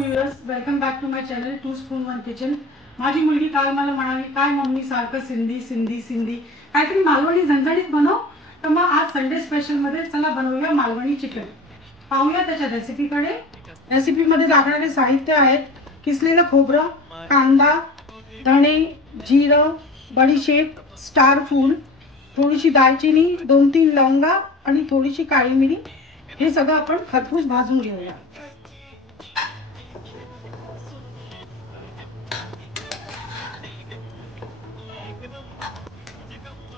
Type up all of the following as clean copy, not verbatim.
Viewers, welcome back to my channel two spoon one kitchen. माझी मुलगी काल मला म्हणाली, काय मम्मी सारखं सिंधी सिंधी सिंधी काहीतरी मालवणी झणझणीत बनव। तर मग आज संडे स्पेशल मध्ये चला बनवूया मालवणी चिकन। पाहूया त्याच्या रेसिपीकडे। रेसिपीमध्ये लागणारे साहित्य आहेत: किसलेलं खोबरं, कांदा, धणे, जिरं, बडीशेप, स्टार फूल, थोडीशी दालचिनी, 2-3 लवंगा आणि थोडीशी काळी मिरी। हे सगळं आपण खरपूस भाजून घेऊया।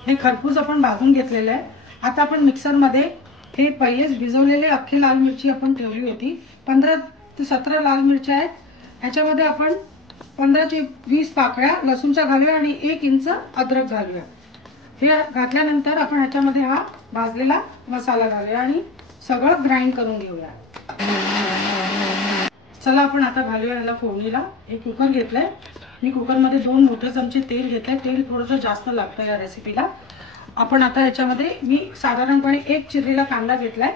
हे खरपूस आपण भाजून घेतलेले आहे। आता आपण मिक्सर मध्ये हे पहिलेच भिजवलेले अख्खी लाल मिरची आपण ठेवली होती, 15 ते 17 लाल मिरच्या आहेत। ह्याच्यामध्ये आपण 15 ते 20 पाकळ्या लसूणच्या घालूया आणि 1 इंच अद्रक घालूया। हे घातल्यानंतर आपण ह्याच्यामध्ये हा भाजलेला मसाला घालूया आणि सगळं ग्राइंड करून घेऊया। चला आपण आता घालूया याला फोडणीला। एक कुकर घेतलाय मी, कुकर मध्ये 2 मोठे चमचे तेल घेतले। तेल थोडंसं जास्त लागतं या रेसिपीला। आपण आता ह्याच्यामध्ये मी साधारणपणे 1 चिरलेला कांदा घेतलाय,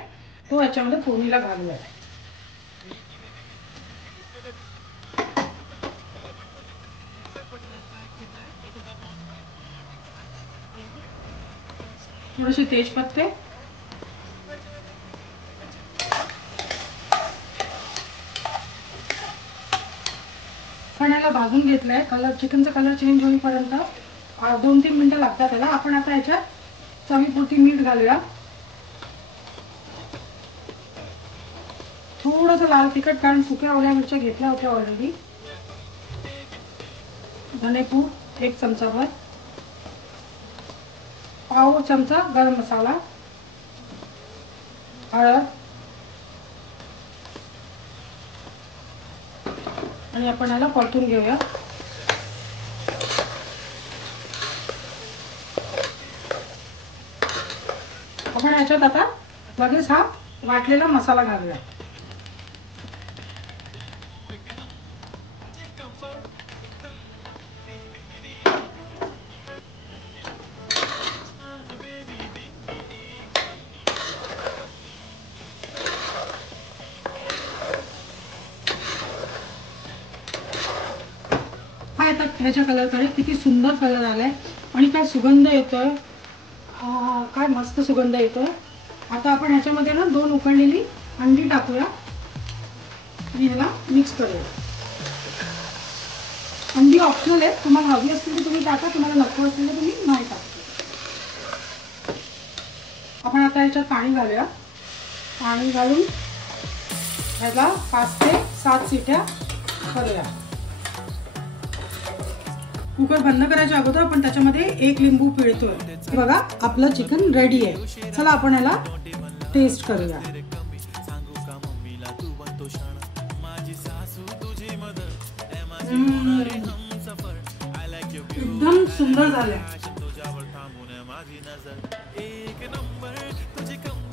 तो ह्याच्यामध्ये फोडणीला घालूया। थोडेसे तेजपत्ते, पण याला भाजून घेतलंय। कलर चिकनचा कलर चेंज होईपर्यंत 2-3 मिनिटं लागतात त्याला। आपण आता याच्यात चवीपुरती मीठ घालूया, थोडंसं लाल तिखट, कारण सुक्या ओल्या मिरच्या घेतल्या होत्या ऑलरेडी। धनेपूड 1 चमचाभर, पाव चमचा गरम मसाला, हळद आणि आपण याला परतून घेऊया। आपण याच्यात आता लगेच हा वाटलेला मसाला घालूया। ह्याच्या कलरकडे किती सुंदर कलर आलाय आणि काय सुगंध येतोय, काय मस्त सुगंध येतोय। आता आपण ह्याच्यामध्ये ना 2 उकळलेली अंडी टाकूया आणि ह्याला मिक्स करूया। अंडी ऑप्शनल आहे, तुम्हाला हवी असतील तर तुम्ही टाका, तुम्हाला नको असेल तर तुम्ही नाही टाका। आपण आता ह्याच्यात पाणी घालूया। पाणी घालून ह्याला 5 ते 7 शिट्या करूया। कुकर बंद करायच्या अगोदर आपण त्याच्यामध्ये 1 लिंबू पिळतोय। बघा आपलं चिकन रेडी आहे। चला आपण याला टेस्ट करूया। एकदम सुंदर झालंय।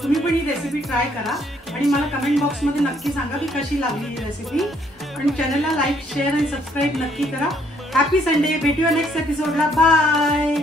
तुम्ही पण ही रेसिपी ट्राय करा आणि मला कमेंट बॉक्स मध्ये नक्की सांगा की कशी लागली ही रेसिपी। आणि चॅनलला लाईक, शेअर आणि सबस्क्राईब नक्की करा। हॅपी संडे, भेटूया नेक्स्ट एपिसोडला। बाय।